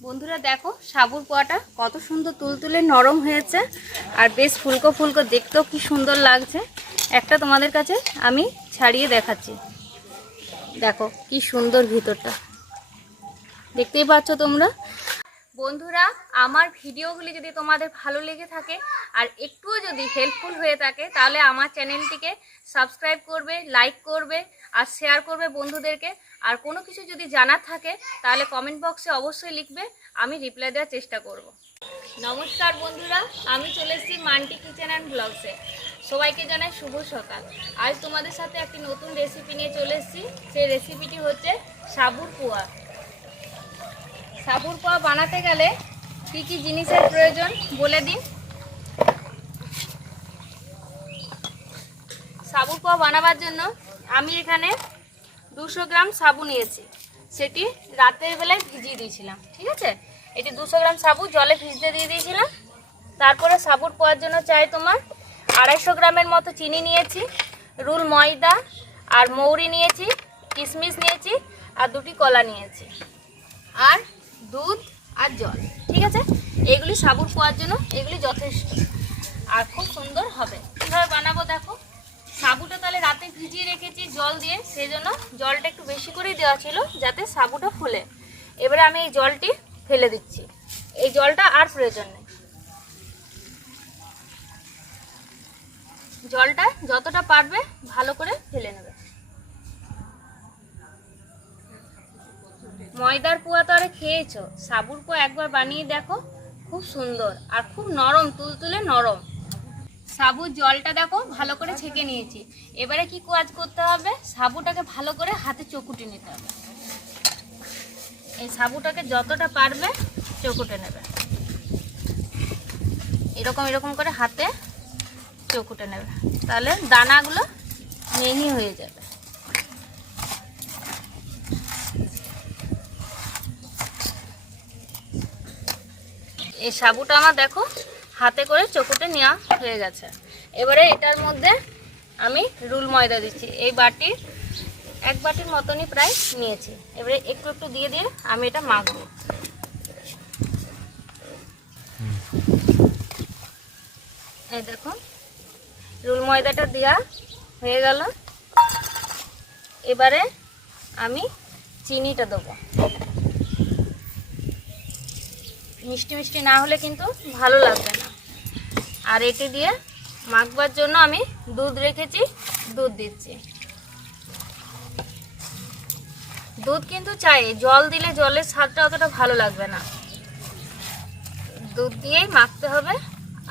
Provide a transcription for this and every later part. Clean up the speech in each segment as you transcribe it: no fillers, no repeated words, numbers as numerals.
বন্ধুরা দেখো সাবুর পোয়াটা কত সুন্দর তুলতুলে নরম হয়েছে আর বেশ ফুলকো ফুলকো দেখতেও কি সুন্দর লাগছে। একটা তোমাদের কাছে আমি ছাড়িয়ে দেখাচ্ছি, দেখো কি সুন্দর ভিতরটা, দেখতেই পাচ্ছ তোমরা। বন্ধুরা আমার ভিডিওগুলি যদি তোমাদের ভালো লেগে থাকে আর একটুও যদি হেল্পফুল হয়ে থাকে তাহলে আমার চ্যানেলটিকে সাবস্ক্রাইব করবে, লাইক করবে আর শেয়ার করবে বন্ধুদেরকে। আর কোনো কিছু যদি জানার থাকে তাহলে কমেন্ট বক্সে অবশ্যই লিখবে, আমি রিপ্লাই দেওয়ার চেষ্টা করব। নমস্কার বন্ধুরা, আমি চলে এসেছি মান্টি কিচেন অ্যান্ড ব্লগসে। সবাইকে জানাই শুভ সকাল। আজ তোমাদের সাথে একটি নতুন রেসিপি নিয়ে চলে এসেছি। সেই রেসিপিটি হচ্ছে সাবুর পোয়া। সাবুর পোয়া বানাতে গেলে কি কি জিনিসের প্রয়োজন বলে দিন। সাবুর পোয়া বানাবার জন্য আমি এখানে 200 গ্রাম সাবু নিয়েছি, সেটি রাতের বেলায় ভিজিয়ে দিয়েছিলাম। ঠিক আছে, এটি 200 গ্রাম সাবু জলে ভিজতে দিয়ে দিয়েছিলাম। তারপরে সাবুর পোয়ার জন্য চাই তোমার 250 গ্রামের মতো চিনি নিয়েছি, রুল ময়দা আর মৌরি নিয়েছি, কিশমিশ নিয়েছি আর 2টি কলা নিয়েছি, আর দুধ আর জল। ঠিক আছে, এগুলি সাবুর পোয়ার জন্য এগুলি যথেষ্ট আর খুব সুন্দর হবে। কীভাবে বানাবো দেখো। সাবুটা তাহলে রাতে ভিজিয়ে রেখেছি জল দিয়ে, সেই জন্য জলটা একটু বেশি করেই দেওয়া ছিল যাতে সাবুটা ফুলে। এবারে আমি এই জলটি ফেলে দিচ্ছি, এই জলটা আর প্রয়োজন নেই। জলটা যতটা পারবে ভালো করে ফেলে নেবে। ময়দার পোয়া তো আরে খেয়েছো, সাবুর পোয়া একবার বানিয়ে দেখো, খুব সুন্দর আর খুব নরম, তুলতুলে নরম। সাবুর জলটা দেখো ভালো করে ছেঁকে নিয়েছি। এবারে কি কাজ করতে হবে, সাবুটাকে ভালো করে হাতে চকুটে নিতে হবে। এই সাবুটাকে যতটা পারবে চকুটে নেবে, এরকম এরকম করে হাতে চকুটে নেবে, তাহলে দানাগুলো মিহি হয়ে যাবে। এই সাবুটা আমার দেখো হাতে করে চকুটে নেওয়া হয়ে গেছে। এবারে এটার মধ্যে আমি রুল ময়দা দিচ্ছি, এই বাটি 1 বাটির মতনই প্রায় নিয়েছি। এবারে একটু একটু দিয়ে দিয়ে আমি এটা মাখবো। এই দেখো রুল ময়দাটা দেওয়া হয়ে গেল। এবারে আমি চিনিটা দেবো, মিষ্টি মিষ্টি না হলে কিন্তু ভালো লাগবে না। আর এটি দিয়ে মাখবার জন্য আমি দুধ রেখেছি, দুধ দিচ্ছি। দুধ কিন্তু চাই, জল দিলে জলের স্বাদটা অতটা ভালো লাগবে না, দুধ দিয়েই মাখতে হবে।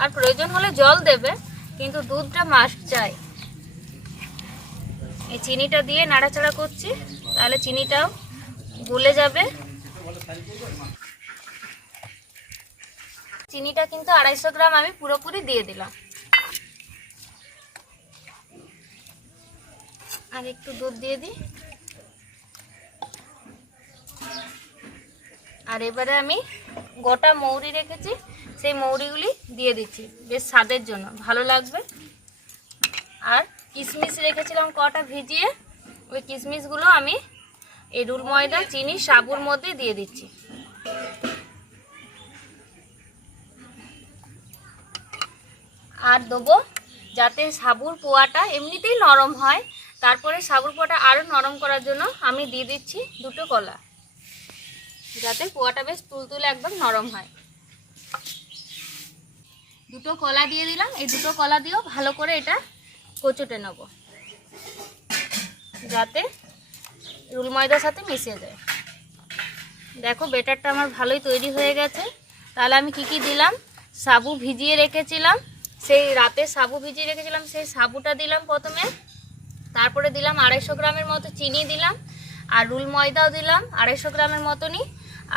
আর প্রয়োজন হলে জল দেবে, কিন্তু দুধটা মাস্ট চাই। এই চিনিটা দিয়ে নাড়াচাড়া করছি, তাহলে চিনিটাও গলে যাবে। চিনিটা কিন্তু 250 গ্রাম আমি পুরোপুরি দিয়ে দিলাম। আর একটু দুধ দিয়ে দিই। আর এবারে আমি গোটা মৌরি রেখেছি, সেই মৌরিগুলি দিয়ে দিচ্ছি, বেশ স্বাদের জন্য ভালো লাগবে। আর কিশমিশ রেখেছিলাম কটা ভিজিয়ে, ওই কিশমিশগুলো আমি এই রুল ময়দা চিনি সাবুর মধ্যে দিয়ে দিচ্ছি। আর দেবো যাতে সাবুর পোয়াটা এমনিতেই নরম হয়, তারপরে সাবুর পোয়াটা আরও নরম করার জন্য আমি দিয়ে দিচ্ছি 2টো কলা, যাতে পোয়াটা বেশ তুলতুলে একদম নরম হয়। 2টো কলা দিয়ে দিলাম। এই 2টো কলা দিয়েও ভালো করে এটা কচুটে নেব, যাতে রুল ময়দার সাথে মিশে যায়। দেখো বেটারটা আমার ভালোই তৈরি হয়ে গেছে। তাহলে আমি কি কি দিলাম, সাবু ভিজিয়ে রেখেছিলাম, সেই রাতে সাবু ভিজিয়ে রেখেছিলাম, সেই সাবুটা দিলাম প্রথমে। তারপরে দিলাম 250 গ্রামের মতো চিনি দিলাম, আর রুল ময়দাও দিলাম 250 গ্রামের মতনই,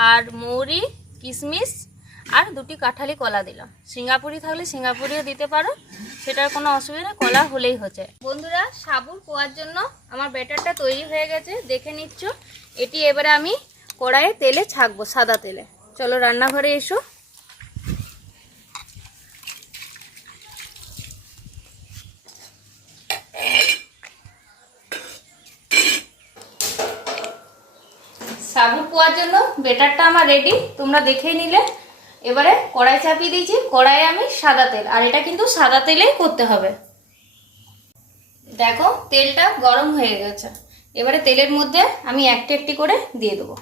আর মৌরি, কিশমিশ আর 2টি কাঁঠালি কলা দিলাম। সিঙ্গাপুরি থাকলে সিঙ্গাপুরিও দিতে পারো, সেটার কোনো অসুবিধা নেই, কলা হলেই হচ্ছে। বন্ধুরা সাবুর পোয়ার জন্য আমার ব্যাটারটা তৈরি হয়ে গেছে, দেখে নিচ্ছ। এটি এবারে আমি কড়াইয়ে তেলে ছাঁকবো, সাদা তেলে। চলো রান্নাঘরে এসো। সাবুর পোয়ার জন্য বেটারটা আমার রেডি, তোমরা দেখেই নিলে। এবারে কড়াই চাপিয়ে দিয়েছি, কড়াইয়ে আমি সাদা তেল, আর এটা কিন্তু সাদা তেলেই করতে হবে। দেখো তেলটা গরম হয়ে গেছে, এবারে তেলের মধ্যে আমি একটি একটি করে দিয়ে দেবো।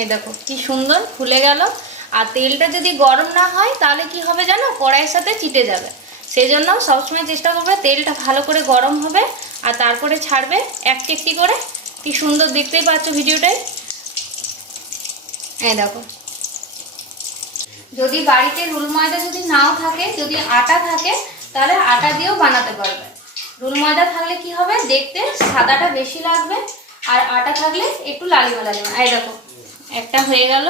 এই দেখো কি সুন্দর ফুলে গেল। আর তেলটা যদি গরম না হয় তাহলে কি হবে জানো, কড়াইয়ের সাথে চিটে যাবে। সেই জন্য সবসময় চেষ্টা করবে তেলটা ভালো করে গরম হবে আর তারপরে ছাড়বে একটি একটি করে। কি সুন্দর দেখতেই পাচ্ছ ভিডিওটাই। এই দেখো, যদি বাড়িতে রুল ময়দা যদি নাও থাকে, যদি আটা থাকে তাহলে আটা দিয়েও বানাতে পারবে। রুল ময়দা থাকলে কি হবে, দেখতে সাদাটা বেশি লাগবে, আর আটা থাকলে একটু লালিমা লালিমা। এই দেখো একটা হয়ে গেল।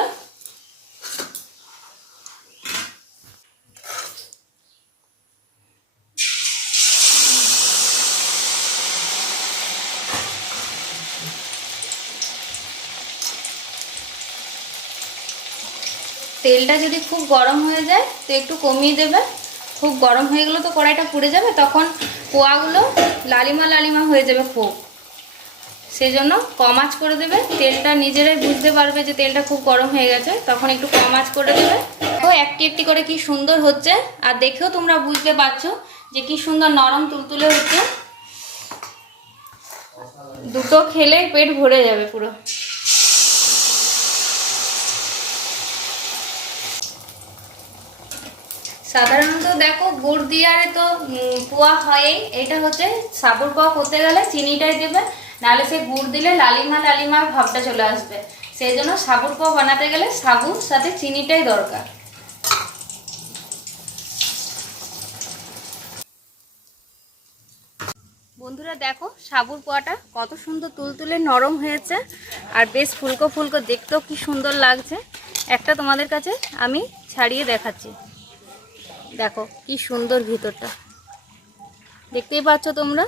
তেলটা যদি খুব গরম হয়ে যায় তো একটু কমিয়ে দেবে। খুব গরম হয়ে গেলে তো কড়াইটা পুড়ে যাবে, তখন পোয়াগুলো লালিমা লালিমা হয়ে যাবে খুব। সেই জন্য কম আঁচ করে দেবে। তেলটা নিজেরাই বুঝতে পারবে যে তেলটা খুব গরম হয়ে গেছে, তখন একটু কম আঁচ করে দেবে। তো একটি একটি করে কি সুন্দর হচ্ছে, আর দেখেও তোমরা বুঝতে পারছো যে কি সুন্দর নরম তুলতুলে হচ্ছে। দুটো খেলে পেট ভরে যাবে পুরো। সাধারণত দেখো গুড় দিয়ে তো পোয়া হয়ই। এটা হচ্ছে সাবুর পোয়া করতে গেলে চিনিটাই দেবে, নাহলে সে গুড় দিলে লালিমা লালিমা ভাবটা চলে আসবে। সেই জন্য সাবুর পোয়া বানাতে গেলে সাবুর সাথে চিনিটাই দরকার। বন্ধুরা দেখো সাবুর পোয়াটা কত সুন্দর তুলতুলে নরম হয়েছে, আর বেশ ফুলকো ফুলকো, দেখতেও কি সুন্দর লাগছে। একটা তোমাদের কাছে আমি ছাড়িয়ে দেখাচ্ছি। দেখো কি সুন্দর ভিতরটা, দেখতেই পাচ্ছ তোমরা।